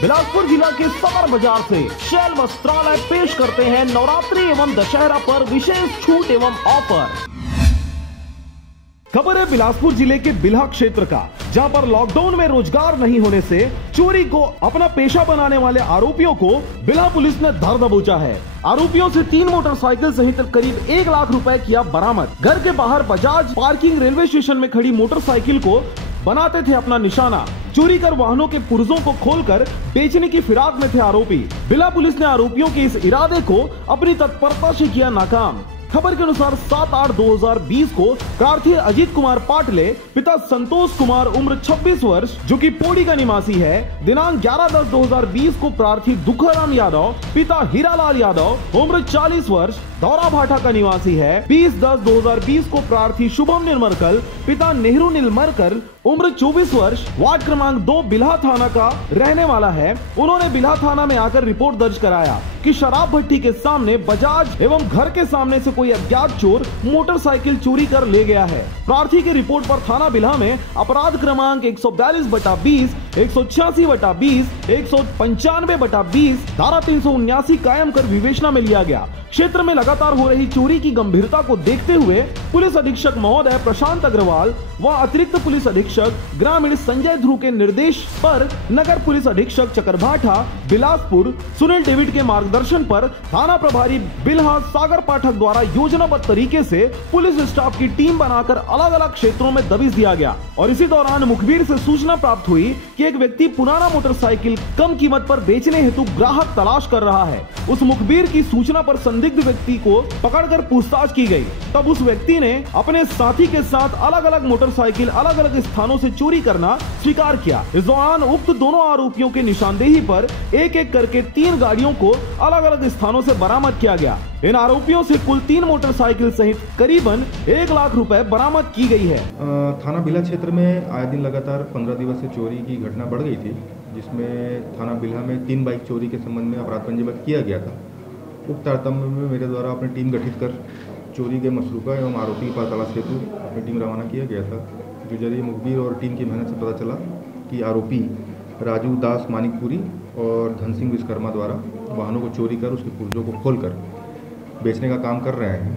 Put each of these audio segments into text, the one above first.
बिलासपुर जिला के समर बाजार से शैल वस्त्रालय पेश करते हैं नवरात्रि एवं दशहरा पर विशेष छूट एवं ऑफर। खबर है बिलासपुर जिले के बिल्हा क्षेत्र का, जहां पर लॉकडाउन में रोजगार नहीं होने से चोरी को अपना पेशा बनाने वाले आरोपियों को बिल्हा पुलिस ने धर दबोचा है। आरोपियों से 3 मोटरसाइकिल सहित करीब 1 लाख रुपए किया बरामद। घर के बाहर बजाज पार्किंग रेलवे स्टेशन में खड़ी मोटरसाइकिल को बनाते थे अपना निशाना। चोरी कर वाहनों के पुर्जों को खोलकर बेचने की फिराक में थे आरोपी। बिल्हा पुलिस ने आरोपियों के इस इरादे को अपनी तत्परता से किया नाकाम। खबर के अनुसार 7/8/2020 को प्रार्थी अजीत कुमार पाटले, पिता संतोष कुमार, उम्र 26 वर्ष, जो कि पोड़ी का निवासी है। दिनांक 11/10/2020 को प्रार्थी दुखाराम यादव, पिता हीरालाल यादव, उम्र 40 वर्ष, दौरा भाटा का निवासी है। 20/10/2020 को प्रार्थी शुभम निर्मरकर, पिता नेहरू निर्मरकर, उम्र 24 वर्ष, वार्ड क्रमांक 2 बिल्हा थाना का रहने वाला है। उन्होंने बिल्हा थाना में आकर रिपोर्ट दर्ज कराया कि शराब भट्टी के सामने बजाज एवं घर के सामने से कोई अज्ञात चोर मोटरसाइकिल चोरी कर ले गया है। प्रार्थी की रिपोर्ट पर थाना बिल्हा में अपराध क्रमांक 142/20, 186/20, 195/20, धारा 379 कायम कर विवेचना में लिया गया। क्षेत्र में लगातार हो रही चोरी की गंभीरता को देखते हुए पुलिस अधीक्षक महोदय प्रशांत अग्रवाल व अतिरिक्त पुलिस अधीक्षक ग्रामीण संजय ध्रुव के निर्देश पर नगर पुलिस अधीक्षक चकरभाठा बिलासपुर सुनील डेविड के मार्गदर्शन पर थाना प्रभारी बिल्हा सागर पाठक द्वारा योजनाबद्ध तरीके से पुलिस स्टाफ की टीम बनाकर अलग अलग क्षेत्रों में दबिश दिया गया। और इसी दौरान मुखबिर से सूचना प्राप्त हुई कि एक व्यक्ति पुराना मोटरसाइकिल कम कीमत पर बेचने हेतु ग्राहक तलाश कर रहा है। उस मुखबिर की सूचना पर संदिग्ध व्यक्ति को पकड़कर पूछताछ की गई। तब उस व्यक्ति ने अपने साथी के साथ अलग अलग मोटरसाइकिल अलग अलग स्थानों से चोरी करना स्वीकार किया। इस दौरान उक्त दोनों आरोपियों के निशानदेही पर एक एक करके 3 गाड़ियों को अलग अलग स्थानों से बरामद किया गया। इन आरोपियों से कुल 3 मोटरसाइकिल सहित करीबन 1 लाख रुपए बरामद की गई है। थाना बिल्हा क्षेत्र में आए दिन लगातार 15 दिवस से चोरी की घटना बढ़ गई थी, जिसमें थाना बिल्हा में 3 बाइक चोरी के संबंध में अपराध पंजीबद्ध किया गया था। उक्त तारतम्य में मेरे द्वारा अपनी टीम गठित कर चोरी के मशरूका एवं आरोपी की तलाश हेतु अपनी टीम रवाना किया गया था, जो जरिए मुखबिर और टीम की मेहनत से पता चला कि आरोपी राजू दास मानिकपुरी और धन सिंह विश्वकर्मा द्वारा वाहनों को चोरी कर उसके पुर्जों को खोलकर बेचने का काम कर रहे हैं।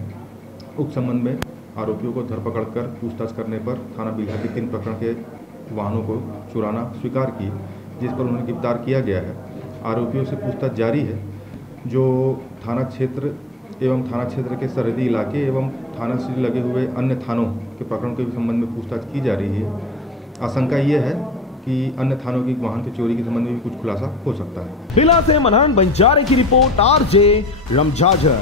उक्त संबंध में आरोपियों को धरपकड़ कर पूछताछ करने पर थाना बिल्हा के 3 प्रकरण के वाहनों को चुराना स्वीकार की, जिस पर उन्हें गिरफ्तार किया गया है। आरोपियों से पूछताछ जारी है, जो थाना क्षेत्र एवं थाना क्षेत्र के सरहदी इलाके एवं थाना से लगे हुए अन्य थानों के प्रकरणों के संबंध में पूछताछ की जा रही है। आशंका ये है कि अन्य थानों की वाहन की चोरी के संबंध में भी कुछ खुलासा हो सकता है। बिल्हा से मनहन बंजारे की रिपोर्ट, RJ रमझाझर।